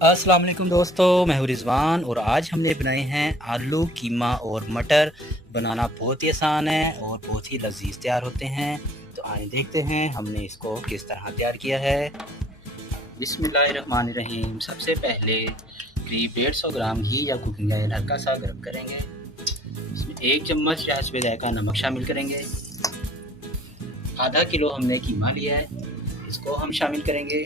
अस्सलाम वालेकुम दोस्तों, मैं हूं रिज़वान और आज हमने बनाए हैं आलू कीमा और मटर। बनाना बहुत ही आसान है और बहुत ही लजीज तैयार होते हैं। तो आइए देखते हैं हमने इसको किस तरह तैयार किया है। बिस्मिल्लाहिर्रहमानिर्रहीम। सबसे पहले करीब 150 ग्राम घी या कुकिंग ऑयल हल्का सा गर्म करेंगे। इसमें 1 चम्मच हस्बे ज़ायक़ा नमक शामिल करेंगे। आधा किलो हमने कीमा लिया है, इसको हम शामिल करेंगे।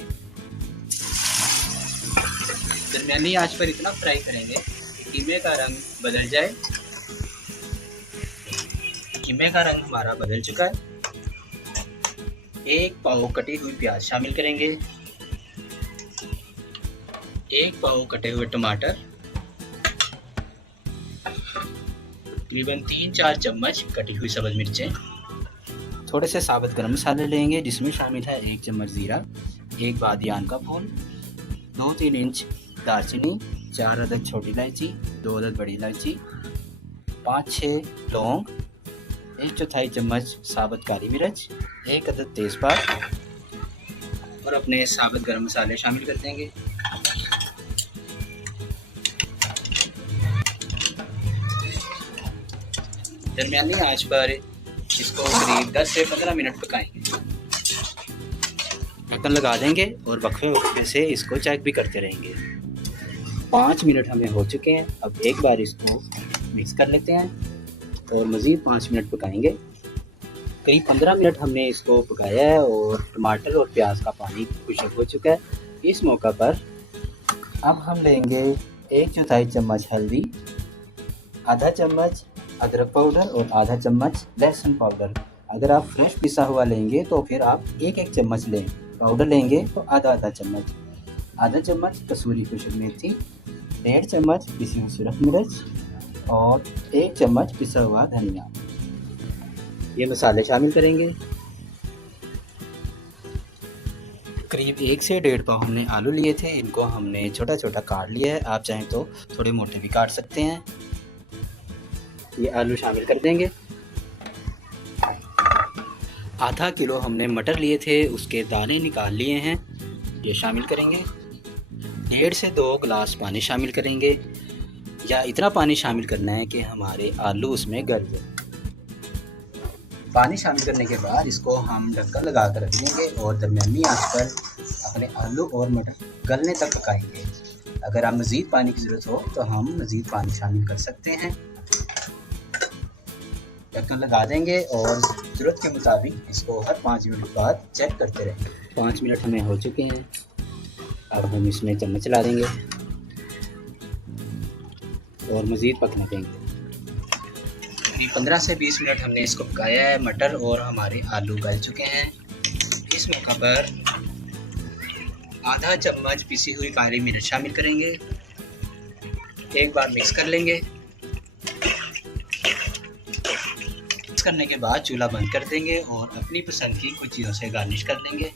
दरमियानी आंच पर इतना फ्राई करेंगे कि कीमे का रंग बदल जाए। कीमे का रंग हमारा बदल चुका है। 1 पाव कटी हुई प्याज शामिल करेंगे। 1 पाव कटे हुए टमाटर। तकरीबन 3-4 चम्मच कटी हुई सब्ज़ मिर्चें। थोड़े से साबुत गरम मसाले लेंगे जिसमें शामिल है 1 चम्मच ज़ीरा, 1 बादियान का फूल, 2-3 इंच दालचीनी, 4 अदद छोटी इलायची, 2 अदद बड़ी इलायची, 5-6 लौंग, 1/4 चम्मच साबुत काली मिर्च, 1 अदद तेज़पात और अपने साबुत गरम मसाले शामिल कर देंगे। दरमियानी आंच पर इसको करीब 10 से 15 मिनट पकाएंगे। ढक्कन लगा देंगे और वक्फे से इसको चेक भी करते रहेंगे। 5 मिनट हमें हो चुके हैं। अब एक बार इसको मिक्स कर लेते हैं और मज़ीद 5 मिनट पकाएंगे। करीब 15 मिनट हमने इसको पकाया है और टमाटर और प्याज का पानी खुश्क हो चुका है। इस मौका पर अब हम लेंगे 1/4 चम्मच हल्दी, आधा चम्मच अदरक पाउडर और आधा चम्मच लहसुन पाउडर। अगर आप फ्रेश पिसा हुआ लेंगे तो फिर आप 1-1 चम्मच लें। पाउडर लेंगे तो आधा चम्मच। आधा चम्मच कसूरी खुशक मेथी, 1.5 चम्मच पिसी हुई सुरख मिर्च और 1 चम्मच पिसा हुआ धनिया। ये मसाले शामिल करेंगे। करीब 1 से 1.5 पाव हमने आलू लिए थे, इनको हमने छोटा छोटा काट लिया है। आप चाहें तो थोड़े मोटे भी काट सकते हैं। ये आलू शामिल कर देंगे। आधा किलो हमने मटर लिए थे, उसके दाने निकाल लिए हैं, ये शामिल करेंगे। 1.5 से 2 गिलास पानी शामिल करेंगे, या इतना पानी शामिल करना है कि हमारे आलू उसमें गल जाए। पानी शामिल करने के बाद इसको हम ढक्कन लगा कर रख देंगे और दरमियानी आंच पर अपने आलू और मटर गलने तक पकाएंगे। अगर आप मज़ीद पानी की ज़रूरत हो तो हम मज़ीद पानी शामिल कर सकते हैं। ढक्कन लगा देंगे और ज़रूरत के मुताबिक इसको हर 5 मिनट बाद चेक करते रहेंगे। 5 मिनट हमें हो चुके हैं। अब हम इसमें चम्मच चला देंगे और मज़ीद पकने देंगे। करीब 15 से 20 मिनट हमने इसको पकाया है। मटर और हमारे आलू गल चुके हैं। इस मौका पर आधा चम्मच पिसी हुई काली मिर्च शामिल करेंगे। एक बार मिक्स कर लेंगे। मिक्स करने के बाद चूल्हा बंद कर देंगे और अपनी पसंद की कुछ चीज़ों से गार्निश कर देंगे।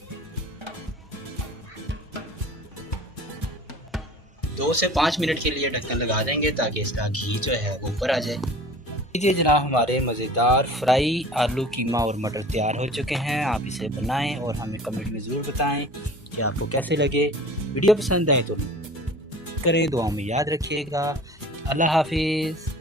2 से 5 मिनट के लिए ढक्कन लगा देंगे ताकि इसका घी जो है ऊपर आ जाए। लीजिए जनाब, हमारे मज़ेदार फ्राई आलू कीमा और मटर तैयार हो चुके हैं। आप इसे बनाएं और हमें कमेंट में ज़रूर बताएं कि आपको कैसे लगे। वीडियो पसंद आए तो करें, दुआ में याद रखिएगा। अल्लाह हाफिज़।